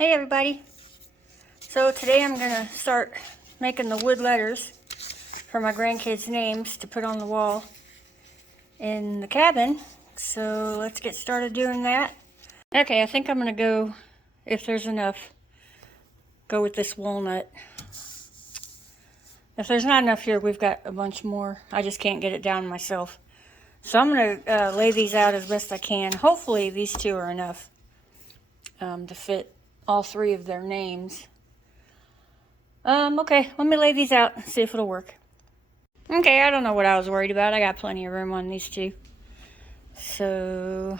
Hey everybody! So today I'm going to start making the wood letters for my grandkids' names to put on the wall in the cabin. So let's get started doing that. Okay, I think I'm going to go, if there's enough, go with this walnut. If there's not enough here, we've got a bunch more. I just can't get it down myself. So I'm going to lay these out as best I can. Hopefully these two are enough to fit all three of their names. Okay, let me lay these out and see if it'll work. Okay, I don't know what I was worried about. I got plenty of room on these two. So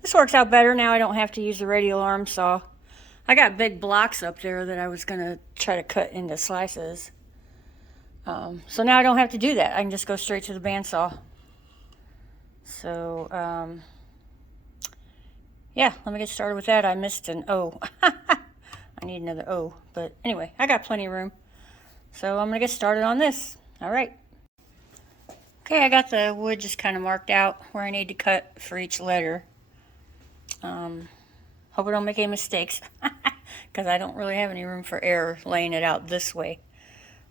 this works out better. Now I don't have to use the radial arm saw. I got big blocks up there that I was going to try to cut into slices. So now I don't have to do that. I can just go straight to the bandsaw. So, yeah, let me get started with that. I missed an O. I need another O. But anyway, I got plenty of room. So I'm going to get started on this. All right. Okay, I got the wood just kind of marked out where I need to cut for each letter. Hope I don't make any mistakes. Because I don't really have any room for error laying it out this way.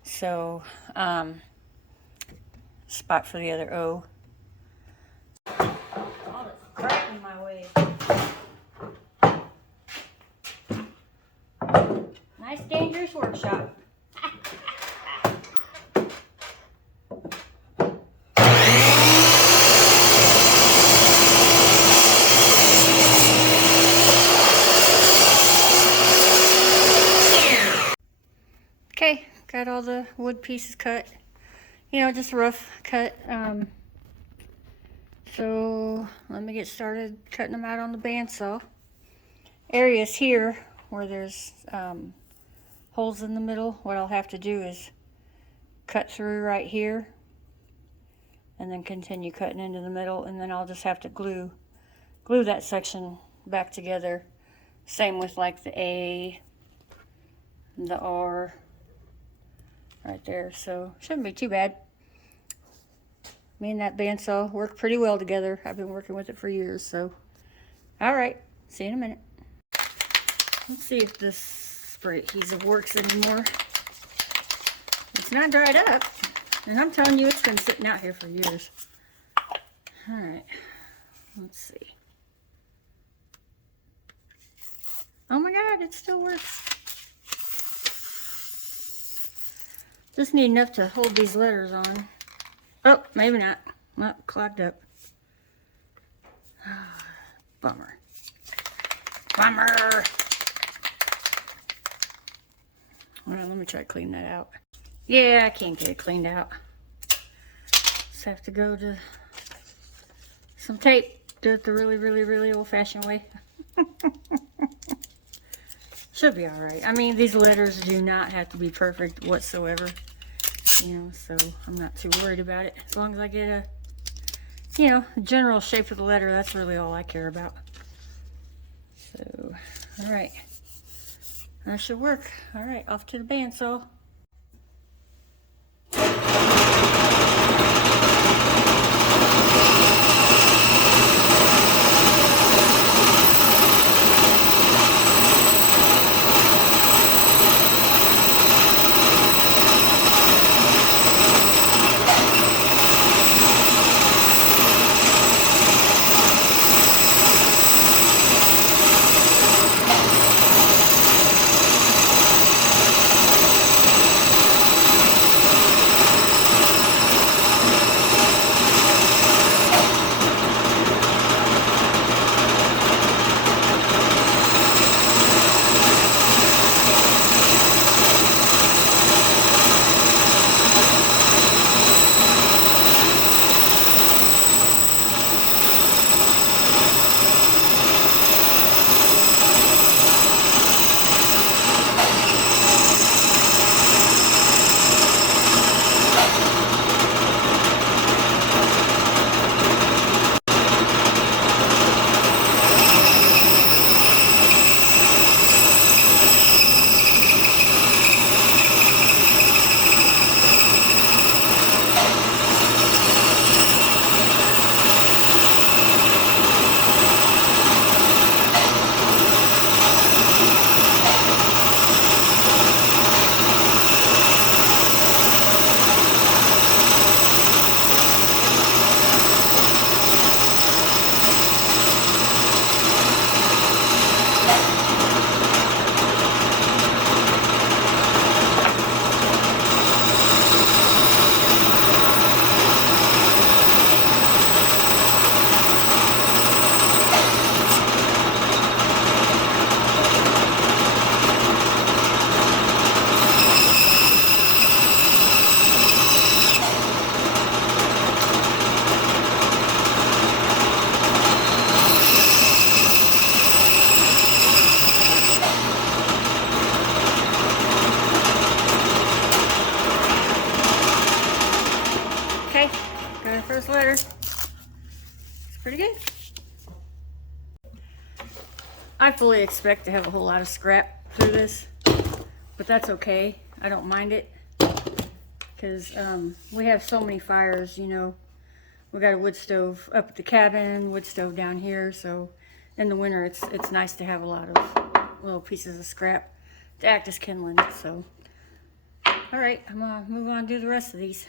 So, spot for the other O. All this crap in my way. Nice dangerous workshop. Okay, got all the wood pieces cut. You know, just rough cut. So let me get started cutting them out on the bandsaw. Areas here where there's holes in the middle, what I'll have to do is cut through right here and then continue cutting into the middle, and then I'll just have to glue that section back together. Same with like the A, the R right there. So shouldn't be too bad. Me and that bandsaw work pretty well together. I've been working with it for years. So all right, see you in a minute. Let's see if this spray adhesive works anymore. It's not dried up, and I'm telling you, it's been sitting out here for years. All right, let's see. Oh my God, it still works. Just need enough to hold these letters on. Oh, maybe not. Well, clogged up. Bummer. Bummer. Well, let me try to clean that out. Yeah, I can't get it cleaned out. Just have to go to some tape. Do it the really old-fashioned way. Should be all right. I mean, these letters do not have to be perfect whatsoever. You know, so I'm not too worried about it. As long as I get a, you know, general shape of the letter, that's really all I care about. So, all right. That should work. All right, off to the bandsaw. I fully expect to have a whole lot of scrap through this, but that's okay. I don't mind it because we have so many fires, you know. We got a wood stove up at the cabin, wood stove down here, so in the winter it's nice to have a lot of little pieces of scrap to act as kindling. So, all right, I'm gonna move on and do the rest of these.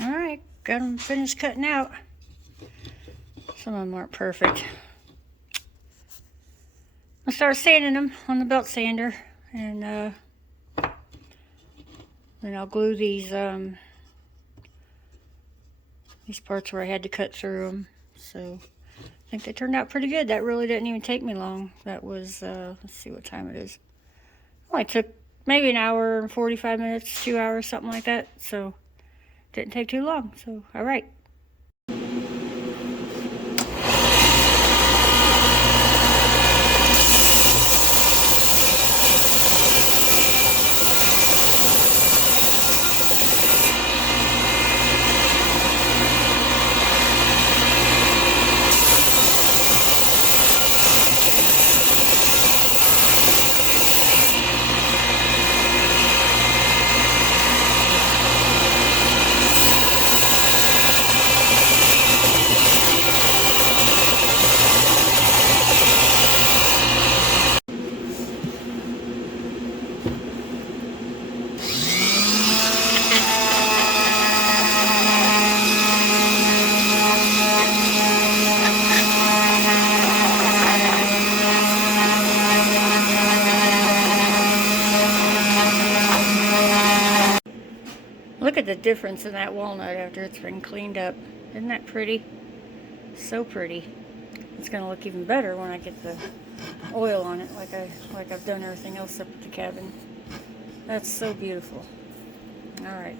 All right, got them finished cutting out. Some of them aren't perfect. I'll start sanding them on the belt sander, and then I'll glue these parts where I had to cut through them. So I think they turned out pretty good. That really didn't even take me long. That was let's see what time it is. Only took maybe an hour and 45 minutes, 2 hours, something like that. So didn't take too long. So all right. Look at the difference in that walnut after it's been cleaned up. Isn't that pretty? So pretty. It's gonna look even better when I get the oil on it, like I've done everything else up at the cabin. That's so beautiful. All right.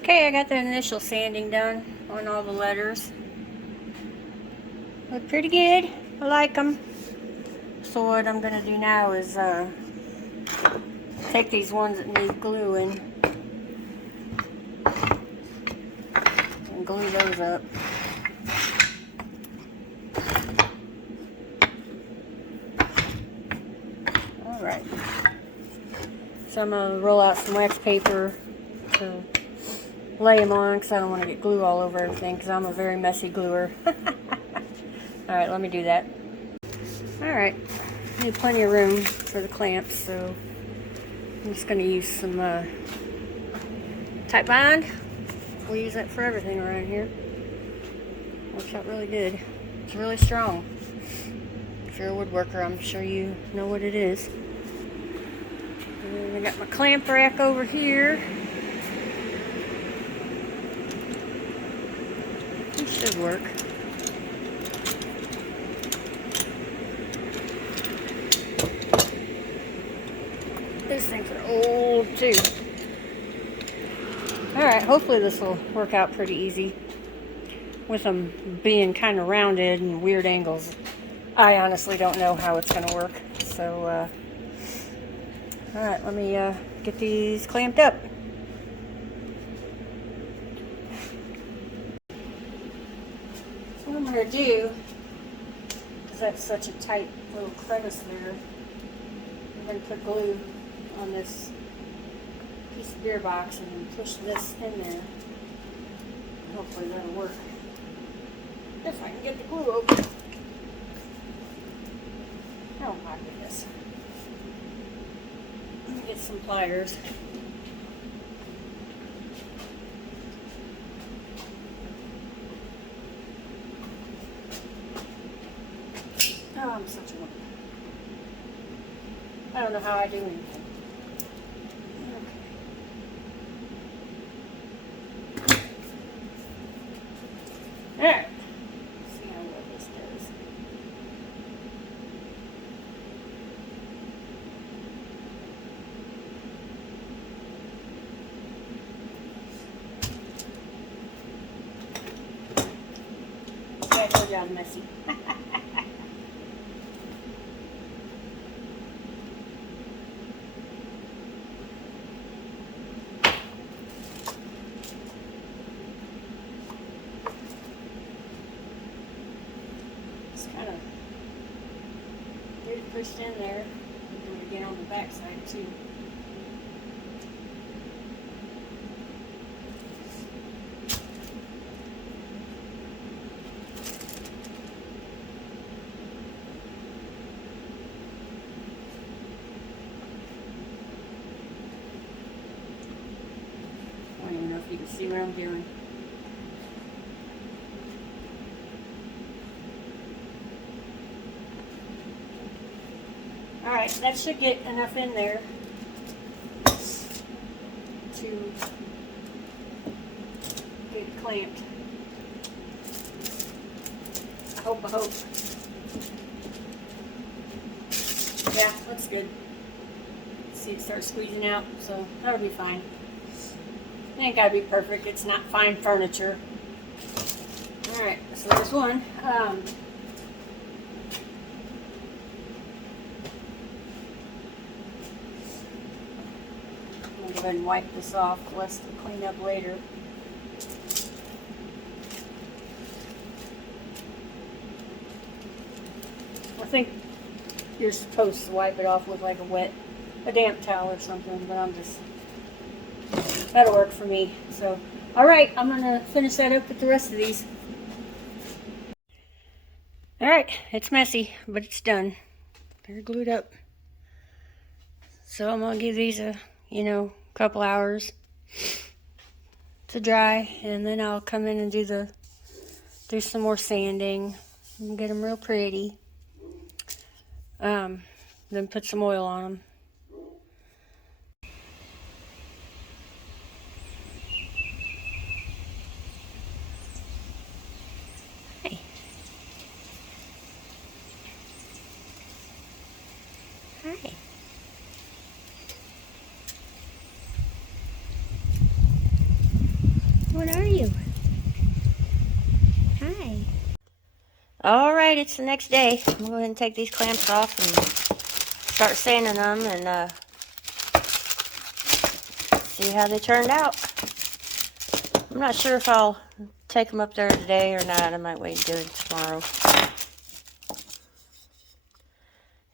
Okay, I got the initial sanding done on all the letters. Look pretty good. I like them. So what I'm gonna do now is take these ones that need gluing and glue those up. All right. So I'm gonna roll out some wax paper to lay them on because I don't want to get glue all over everything because I'm a very messy gluer. Alright, let me do that. Alright, need plenty of room for the clamps, so I'm just going to use some tight bind. We use that for everything around here. Works out really good. It's really strong. If you're a woodworker, I'm sure you know what it is. And then I got my clamp rack over here. It should work. These things are old too. Alright, hopefully this will work out pretty easy. With them being kind of rounded and weird angles, I honestly don't know how it's going to work. So, alright, let me get these clamped up. So what I'm going to do, because that's such a tight little crevice there, I'm going to put glue on this piece of beer box and then push this in there. And hopefully that'll work. If I can get the glue open. Oh my goodness. Let me get some pliers. Oh, I'm such a woman. I don't know how I do anything. Okay. Alright. See how well this does. See, I told you I'm messy. Kind of get it pushed in there and do it again on the back side too. I don't even know if you can see what I'm doing. Alright, that should get enough in there to get it clamped. I hope. Yeah, looks good. See it start squeezing out, so that'll be fine. It ain't gotta be perfect, it's not fine furniture. Alright, so there's one. Go ahead and wipe this off, less to clean up later. I think you're supposed to wipe it off with like a damp towel or something, but that'll work for me. So, alright, I'm gonna finish that up with the rest of these. Alright, it's messy, but it's done. They're glued up. So I'm gonna give these a, couple hours to dry, and then I'll come in and do some more sanding and get them real pretty. Then put some oil on them. Hey. Hi. What are you? Hi. All right, it's the next day. I'm going to go ahead and take these clamps off and start sanding them and see how they turned out. I'm not sure if I'll take them up there today or not. I might wait and do it tomorrow.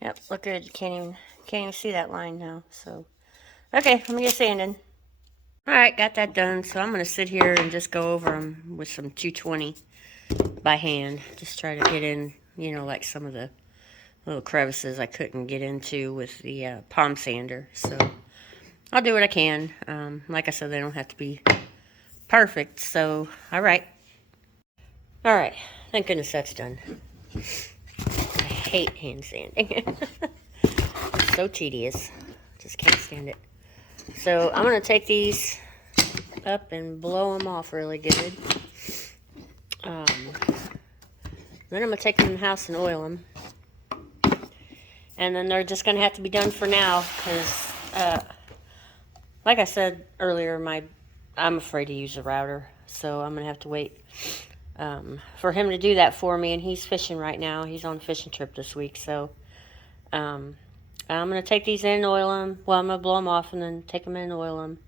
Yep, look good. You can't even see that line now. So, okay, let me get sanding. All right, got that done. So I'm going to sit here and just go over them with some 220 by hand. Just try to get in, you know, like some of the little crevices I couldn't get into with the palm sander. So I'll do what I can. Like I said, they don't have to be perfect. So, all right. All right. Thank goodness that's done. I hate hand sanding. It's so tedious. Just can't stand it. So I'm going to take these up and blow them off really good. Then I'm going to take them in the house and oil them. And then they're just going to have to be done for now because, like I said earlier, I'm afraid to use the router. So I'm going to have to wait for him to do that for me. And he's fishing right now. He's on a fishing trip this week. So I'm going to take these in and oil them. Well, I'm going to blow them off and then take them in and oil them.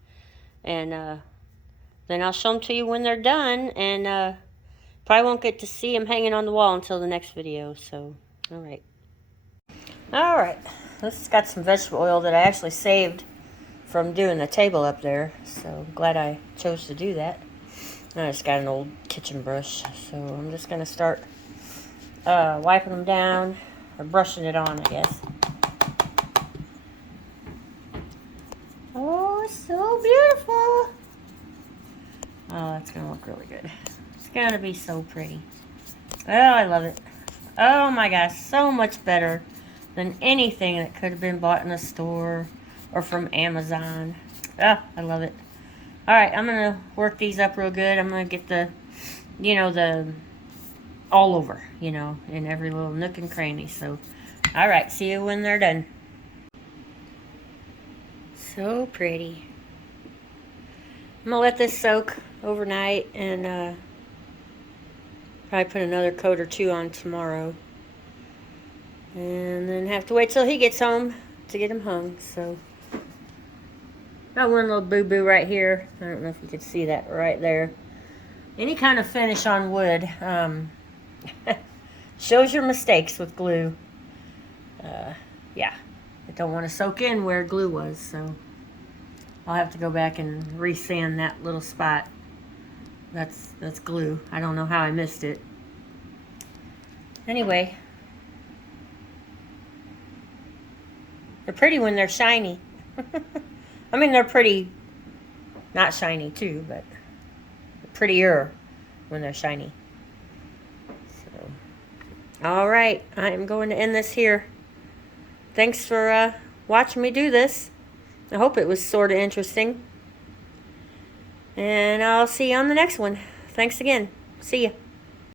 And then I'll show them to you when they're done. And probably won't get to see them hanging on the wall until the next video. So, all right. All right. This has got some vegetable oil that I actually saved from doing the table up there. So I'm glad I chose to do that. I just got an old kitchen brush. So I'm just going to start wiping them down. Or brushing it on, I guess. Oh, it's so beautiful. Oh, that's going to look really good. It's going to be so pretty. Oh, I love it. Oh my gosh, so much better than anything that could have been bought in a store or from Amazon. Oh, I love it. All right, I'm going to work these up real good. I'm going to get the, you know, the all over, you know, in every little nook and cranny. So, all right, see you when they're done. So pretty. I'm going to let this soak overnight and probably put another coat or two on tomorrow. And then have to wait till he gets home to get him hung. So, got one little boo-boo right here. I don't know if you can see that right there. Any kind of finish on wood shows your mistakes with glue. Yeah, I don't want to soak in where glue was, so I'll have to go back and re-sand that little spot. That's glue. I don't know how I missed it. Anyway, they're pretty when they're shiny. I mean, they're pretty, not shiny too, but prettier when they're shiny. So, all right, I am going to end this here. Thanks for watching me do this. I hope it was sort of interesting. And I'll see you on the next one. Thanks again. See ya.